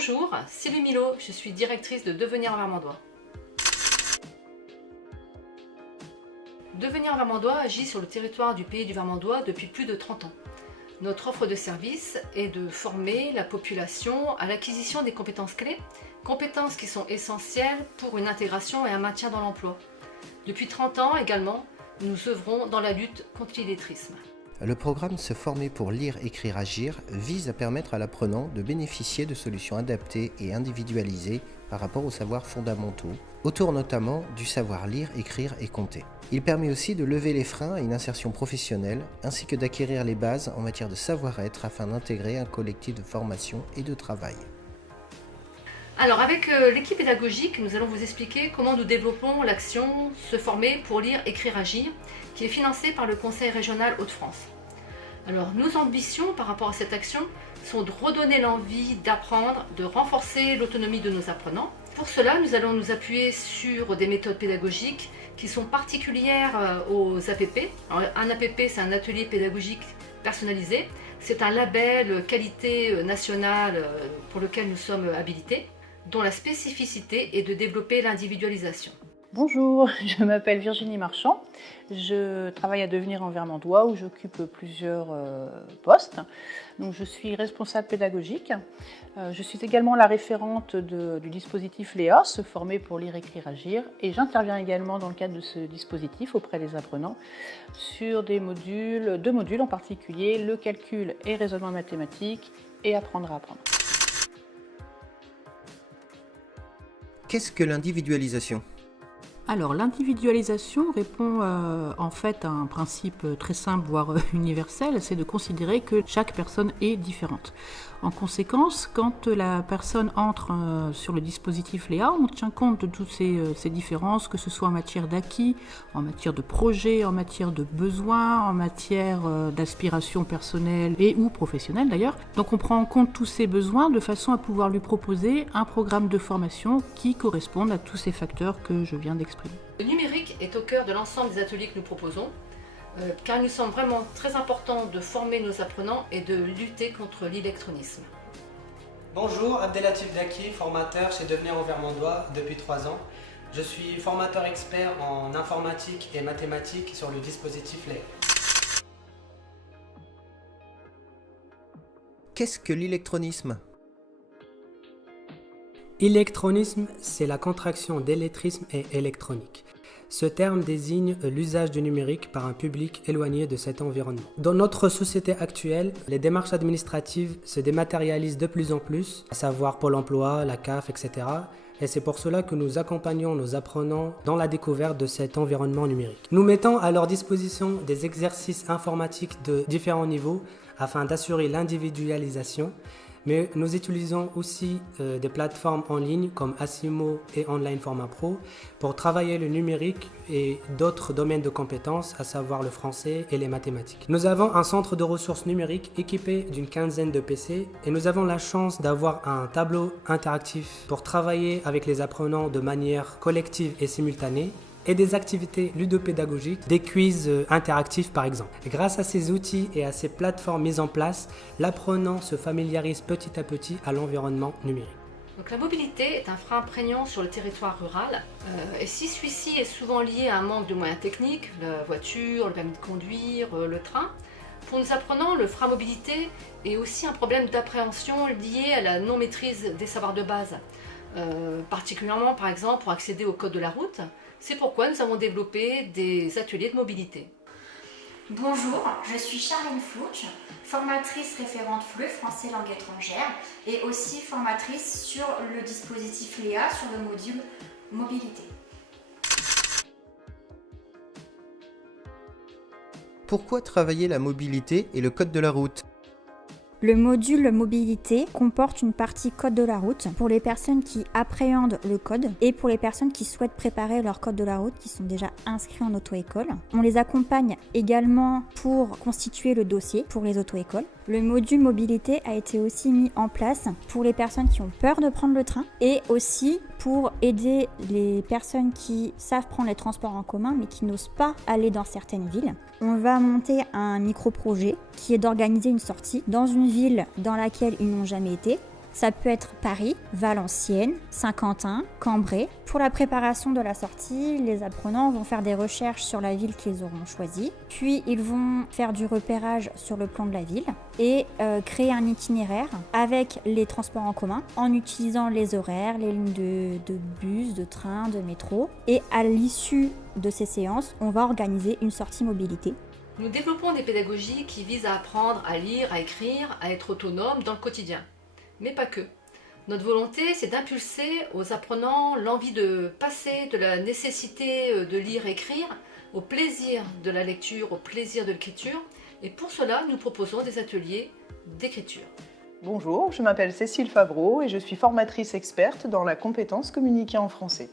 Bonjour, Sylvie Milot, je suis directrice de Devenir Vermandois. Devenir Vermandois agit sur le territoire du pays du Vermandois depuis plus de 30 ans. Notre offre de service est de former la population à l'acquisition des compétences clés, compétences qui sont essentielles pour une intégration et un maintien dans l'emploi. Depuis 30 ans également, nous œuvrons dans la lutte contre l'illettrisme. Le programme Se former pour lire, écrire, agir vise à permettre à l'apprenant de bénéficier de solutions adaptées et individualisées par rapport aux savoirs fondamentaux, autour notamment du savoir lire, écrire et compter. Il permet aussi de lever les freins à une insertion professionnelle ainsi que d'acquérir les bases en matière de savoir-être afin d'intégrer un collectif de formation et de travail. Alors avec l'équipe pédagogique, nous allons vous expliquer comment nous développons l'action Se former pour lire, écrire, agir, qui est financée par le Conseil régional Hauts-de-France. Alors nos ambitions par rapport à cette action sont de redonner l'envie d'apprendre, de renforcer l'autonomie de nos apprenants. Pour cela, nous allons nous appuyer sur des méthodes pédagogiques qui sont particulières aux APP. Alors, un APP, c'est un atelier pédagogique personnalisé. C'est un label qualité nationale pour lequel nous sommes habilités, dont la spécificité est de développer l'individualisation. Bonjour, je m'appelle Virginie Marchand, je travaille à Devenir en Vermandois où j'occupe plusieurs postes. Donc, je suis responsable pédagogique, je suis également la référente du dispositif Léa, Se former pour lire, écrire, agir, et j'interviens également dans le cadre de ce dispositif auprès des apprenants sur deux modules en particulier, le calcul et raisonnement mathématique et apprendre à apprendre. Qu'est-ce que l'individualisation ? Alors, l'individualisation répond en fait à un principe très simple, voire universel, c'est de considérer que chaque personne est différente. En conséquence, quand la personne entre sur le dispositif Léa, on tient compte de toutes ces différences, que ce soit en matière d'acquis, en matière de projet, en matière de besoins, en matière d'aspiration personnelle et ou professionnelle d'ailleurs. Donc on prend en compte tous ces besoins de façon à pouvoir lui proposer un programme de formation qui corresponde à tous ces facteurs que je viens d'exprimer. Le numérique est au cœur de l'ensemble des ateliers que nous proposons, car il nous semble vraiment très important de former nos apprenants et de lutter contre l'électronisme. Bonjour, Abdelatif Daki, formateur chez Devenir en Vermandois depuis 3 ans. Je suis formateur expert en informatique et mathématiques sur le dispositif Léa. Qu'est-ce que l'électronisme ? Électronisme, c'est la contraction d'élettrisme et électronique. Ce terme désigne l'usage du numérique par un public éloigné de cet environnement. Dans notre société actuelle, les démarches administratives se dématérialisent de plus en plus, à savoir Pôle emploi, la CAF, etc. Et c'est pour cela que nous accompagnons nos apprenants dans la découverte de cet environnement numérique. Nous mettons à leur disposition des exercices informatiques de différents niveaux afin d'assurer l'individualisation. Mais nous utilisons aussi des plateformes en ligne comme Asimo et Online Format Pro pour travailler le numérique et d'autres domaines de compétences, à savoir le français et les mathématiques. Nous avons un centre de ressources numériques équipé d'une quinzaine de PC et nous avons la chance d'avoir un tableau interactif pour travailler avec les apprenants de manière collective et simultanée, et des activités ludopédagogiques, des quiz interactifs par exemple. Et grâce à ces outils et à ces plateformes mises en place, l'apprenant se familiarise petit à petit à l'environnement numérique. Donc, la mobilité est un frein prégnant sur le territoire rural, et si celui-ci est souvent lié à un manque de moyens techniques, la voiture, le permis de conduire, le train, pour nos apprenants, le frein mobilité est aussi un problème d'appréhension lié à la non-maîtrise des savoirs de base, particulièrement par exemple pour accéder au code de la route. C'est pourquoi nous avons développé des ateliers de mobilité. Bonjour, je suis Charline Flouch, formatrice référente FLE, français langue étrangère, et aussi formatrice sur le dispositif Léa sur le module mobilité. Pourquoi travailler la mobilité et le code de la route ? Le module mobilité comporte une partie code de la route pour les personnes qui appréhendent le code et pour les personnes qui souhaitent préparer leur code de la route qui sont déjà inscrits en auto-école. On les accompagne également pour constituer le dossier pour les auto-écoles. Le module mobilité a été aussi mis en place pour les personnes qui ont peur de prendre le train et aussi pour aider les personnes qui savent prendre les transports en commun mais qui n'osent pas aller dans certaines villes. On va monter un micro-projet qui est d'organiser une sortie dans une ville dans laquelle ils n'ont jamais été. Ça peut être Paris, Valenciennes, Saint-Quentin, Cambrai. Pour la préparation de la sortie, les apprenants vont faire des recherches sur la ville qu'ils auront choisie, puis ils vont faire du repérage sur le plan de la ville et créer un itinéraire avec les transports en commun en utilisant les horaires, les lignes de bus, de train, de métro. Et à l'issue de ces séances, on va organiser une sortie mobilité. Nous développons des pédagogies qui visent à apprendre à lire, à écrire, à être autonome dans le quotidien. Mais pas que. Notre volonté, c'est d'impulser aux apprenants l'envie de passer de la nécessité de lire et écrire au plaisir de la lecture, au plaisir de l'écriture. Et pour cela, nous proposons des ateliers d'écriture. Bonjour, je m'appelle Cécile Favreau et je suis formatrice experte dans la compétence communiquer en français.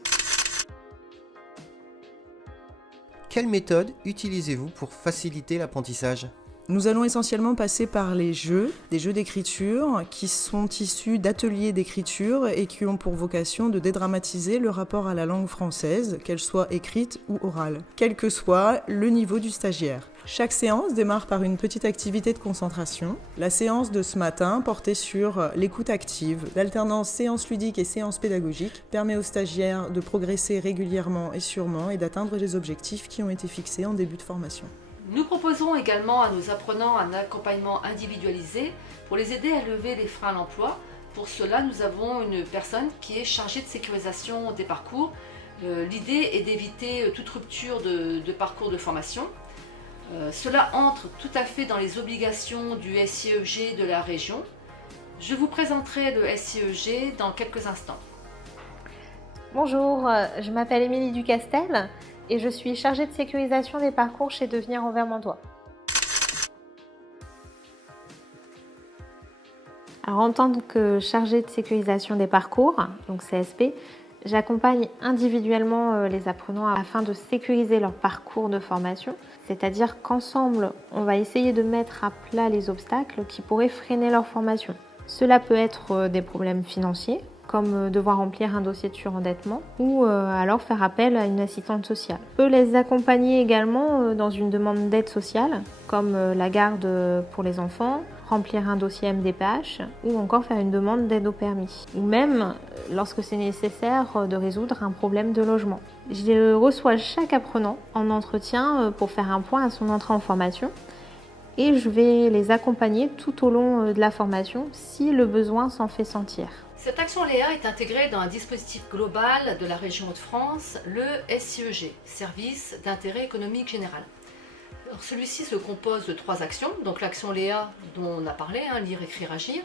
Quelle méthode utilisez-vous pour faciliter l'apprentissage ? Nous allons essentiellement passer par les jeux, des jeux d'écriture qui sont issus d'ateliers d'écriture et qui ont pour vocation de dédramatiser le rapport à la langue française, qu'elle soit écrite ou orale, quel que soit le niveau du stagiaire. Chaque séance démarre par une petite activité de concentration. La séance de ce matin portait sur l'écoute active. L'alternance séance ludique et séance pédagogique permet aux stagiaires de progresser régulièrement et sûrement et d'atteindre les objectifs qui ont été fixés en début de formation. Nous proposons également à nos apprenants un accompagnement individualisé pour les aider à lever les freins à l'emploi. Pour cela, nous avons une personne qui est chargée de sécurisation des parcours. L'idée est d'éviter toute rupture de parcours de formation. Cela entre tout à fait dans les obligations du SIEG de la région. Je vous présenterai le SIEG dans quelques instants. Bonjour, je m'appelle Émilie Ducastel et je suis chargée de sécurisation des parcours chez Devenir en Vermandois. Alors, en tant que chargée de sécurisation des parcours, donc CSP, j'accompagne individuellement les apprenants afin de sécuriser leur parcours de formation, c'est-à-dire qu'ensemble, on va essayer de mettre à plat les obstacles qui pourraient freiner leur formation. Cela peut être des problèmes financiers, comme devoir remplir un dossier de surendettement ou alors faire appel à une assistante sociale. On peut les accompagner également dans une demande d'aide sociale, comme la garde pour les enfants, remplir un dossier MDPH ou encore faire une demande d'aide au permis. Ou même lorsque c'est nécessaire de résoudre un problème de logement. Je reçois chaque apprenant en entretien pour faire un point à son entrée en formation et je vais les accompagner tout au long de la formation si le besoin s'en fait sentir. Cette action Léa est intégrée dans un dispositif global de la région Hauts-de-France, le SIEG, Service d'intérêt économique général. Alors, celui-ci se compose de 3 actions, donc l'action Léa dont on a parlé, lire, écrire, agir.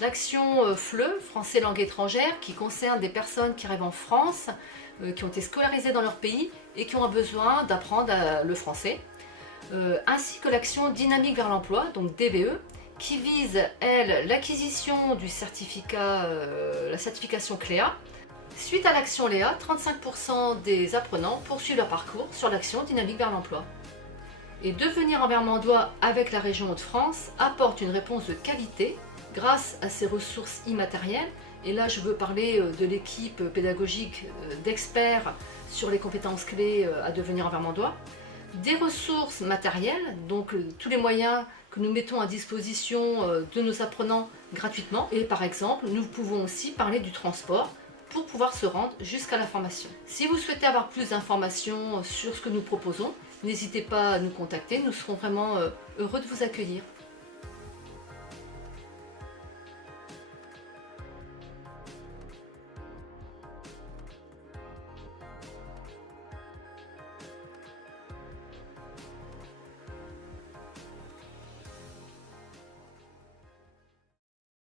L'action FLE, français langue étrangère, qui concerne des personnes qui arrivent en France, qui ont été scolarisées dans leur pays et qui ont besoin d'apprendre le français. Ainsi que l'action dynamique vers l'emploi, donc DVE, qui vise, elle, l'acquisition du certificat, la certification CLEA. Suite à l'action Léa, 35% des apprenants poursuivent leur parcours sur l'action dynamique vers l'emploi. Et Devenir en Vermandois avec la région Hauts-de-France apporte une réponse de qualité grâce à ses ressources immatérielles. Et là, je veux parler de l'équipe pédagogique d'experts sur les compétences clés à Devenir en Vermandois. Des ressources matérielles, donc tous les moyens que nous mettons à disposition de nos apprenants gratuitement. Et par exemple, nous pouvons aussi parler du transport pour pouvoir se rendre jusqu'à la formation. Si vous souhaitez avoir plus d'informations sur ce que nous proposons, n'hésitez pas à nous contacter, nous serons vraiment heureux de vous accueillir.